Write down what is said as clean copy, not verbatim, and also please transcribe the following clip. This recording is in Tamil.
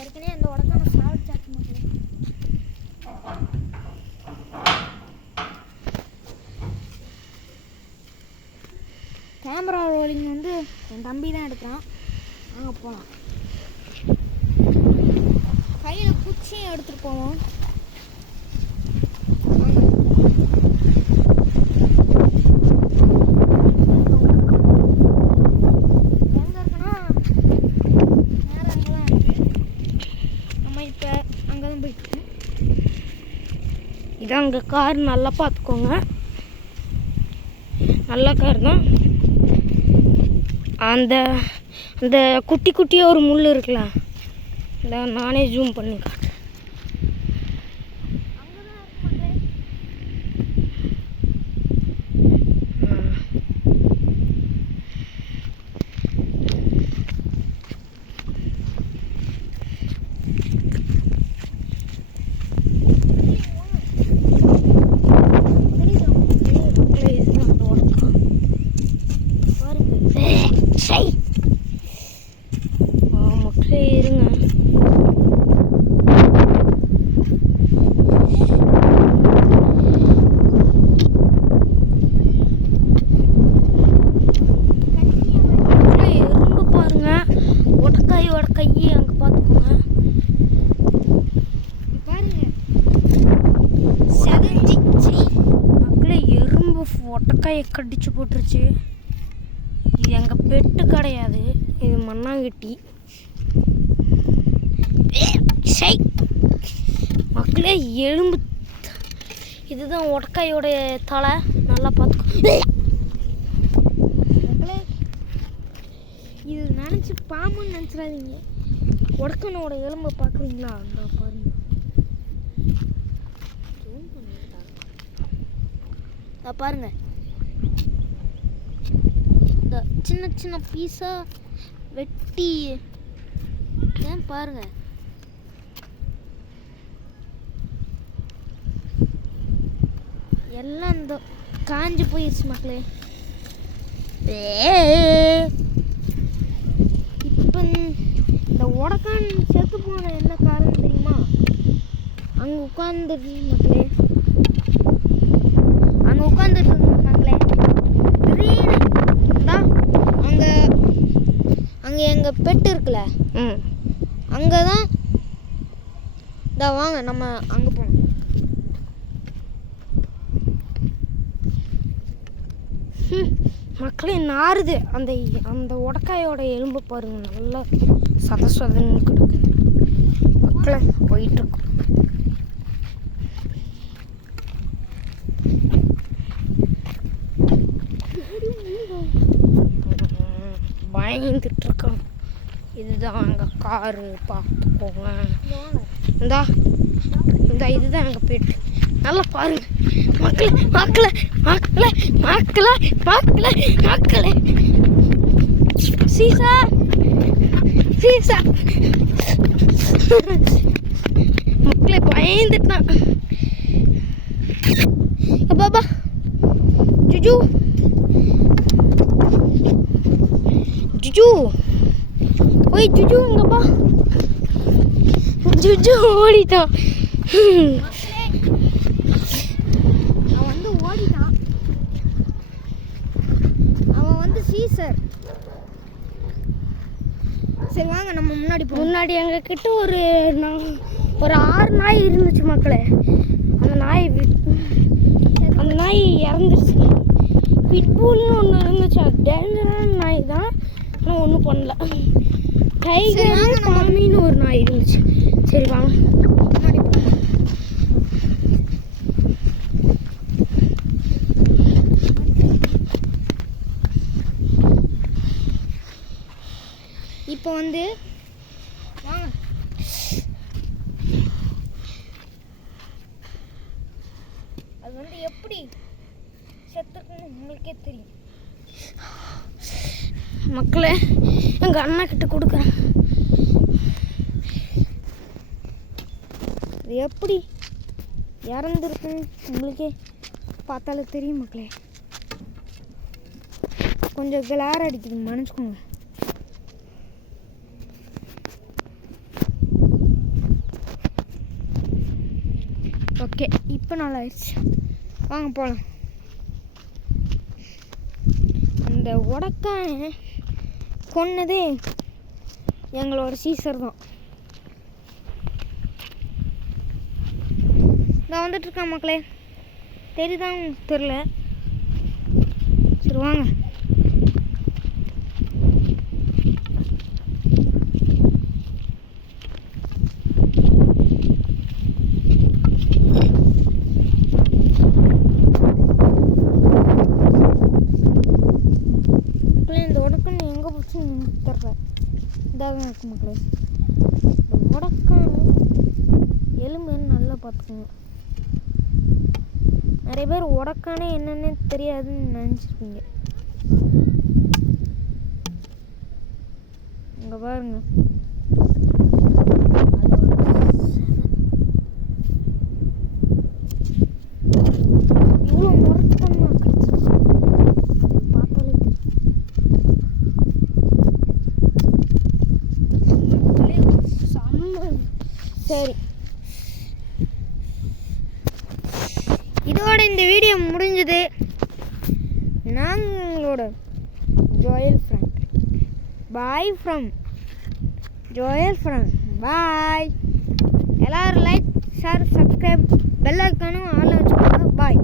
ஏற்கனவே அந்த உடக்கான சாப்பிட்டாச்சு மக்களே. கேமரா ரோலிங் வந்து என் தம்பி தான் எடுக்கிறான். அங்கே போகலாம். கையில் குச்சியும் எடுத்துகிட்டு போவோம். எங்கே இருக்குன்னா நேரம் அங்கே தான் இருக்குது. நம்ம இப்போ அங்கே தான் போயிட்டுருக்கோம். இதான் அங்கே கார், நல்லா பார்த்துக்கோங்க. நல்ல கார் தான். அந்த அந்த குட்டி குட்டியாக ஒரு முள் இருக்குல்ல, இல்லை நானே ஜூம் பண்ணி காட்டுறேன். மக்களே இருங்க. எறும்பு பாருங்க, உடக்காய் அங்கே பார்த்துக்கோங்க. பாருங்க செதஞ்சிச்சு மக்களே. எறும்பு ஒட்டக்காயை கடிச்சு போட்டுருச்சு. இது எங்கள் பெட்டு கிடையாது, இது மண்ணாங்கட்டி. மக்களே எலும்பு, இதுதான் உடக்காயோட தலை. நல்லா பார்த்துக்கோ மக்களே. இது நினச்சி பாம்புன்னு நினச்சிடாதீங்க. உடக்கனோட எலும்பை பார்க்குறீங்களா? அந்த பாருங்க, பாருங்க. இந்த சின்ன சின்ன பீஸாக வெட்டி ஏன் பாருங்க. எல்லாம் இந்த காஞ்சி போயிடுச்சு மக்களே. இப்போ இந்த உடக்கான் செத்து போன என்ன காரணம் தெரியுமா? அங்கே உட்காந்துருக்கு மக்களே. அங்கே உட்காந்துட்டு மக்களே. திடீர்னு அங்கே எங்கள் பெட்டு இருக்குல்ல, அங்கே தான். இந்த வாங்க நம்ம அங்கே போகணும். மக்களே நாறுது. அந்த அந்த உடக்காயோட எலும்பு பாருங்க, நல்லா சதன்னு கிடக்கு. மக்களே போயிட்டுருக்கோம். பயந்துட்டுருக்கோம். இதுதான் எங்கள் காரு, பார்த்துக்கோங்க. இதுதான் எங்கள் பெட்டு. நல்லா பாருங்க மக்களே. மக்களே மக்களே மக்களே மக்களே மக்களே. சீசா சீசா மக்களே பயந்துட்டான். பாபா ஜுஜு ஜுஜு ஓய் ஜுஜு இங்கப்பா. ஜுஜு ஓடிட்டான். சீசர். சரி வாங்க நம்ம முன்னாடி எங்ககிட்ட ஒரு 6 நாய் இருந்துச்சு மக்களே. அந்த நாய் இறந்துருச்சு. பிட்புல்னு ஒன்று இருந்துச்சு, அது டேஞ்சரான நாய் தான், ஆனால் ஒன்றும் பண்ணல. டைகர் டாமின்னு ஒரு நாய் இருந்துச்சு. சரி வாங்க முன்னாடி. இப்போ வந்து வாங்க. அது வந்து எப்படி செத்துருக்குன்னு உங்களுக்கே தெரியும் மக்களே. எங்கள் அண்ணா கிட்ட கொடுக்குறேன். அது எப்படி இறந்துருக்குன்னு உங்களுக்கே பார்த்தாலே தெரியும் மக்களே. கொஞ்சம் கிளார் அடிக்குது, மன்னிச்சுக்கோங்க. ஓகே, இப்போ நல்லா ஆயிடுச்சு. வாங்க போகலாம். அந்த உடக்கான கொன்னதே எங்களோட சீசர் தான். நான் வந்துட்டுருக்கேன் மக்களே, தெரியுதான் தெரில. சரி வாங்க. இந்த உடக்கன்னு எங்கே போச்சுன்னு தெரில. இதாக இருக்கு மக்களே. இந்த உடக்கான எலும்புன்னு நல்லா பார்த்துக்கோங்க. நிறைய பேர் உடக்கானே என்னன்னே தெரியாதுன்னு நினச்சிருப்பீங்க. இங்கே பாருங்க, இவ்வளோ முரட்டமா பார்த்தாலே செம்ம. சரி, இதோட இந்த வீடியோ முடிஞ்சது. நாங்களோட Joel Frank. Bye from Joel Frank. Bye. எல்லாரும் லைக், ஷேர், சப்ஸ்கிரைப், பெல் ஐக்கானும் ஆன்ல வச்சுக்கோங்க. பாய்.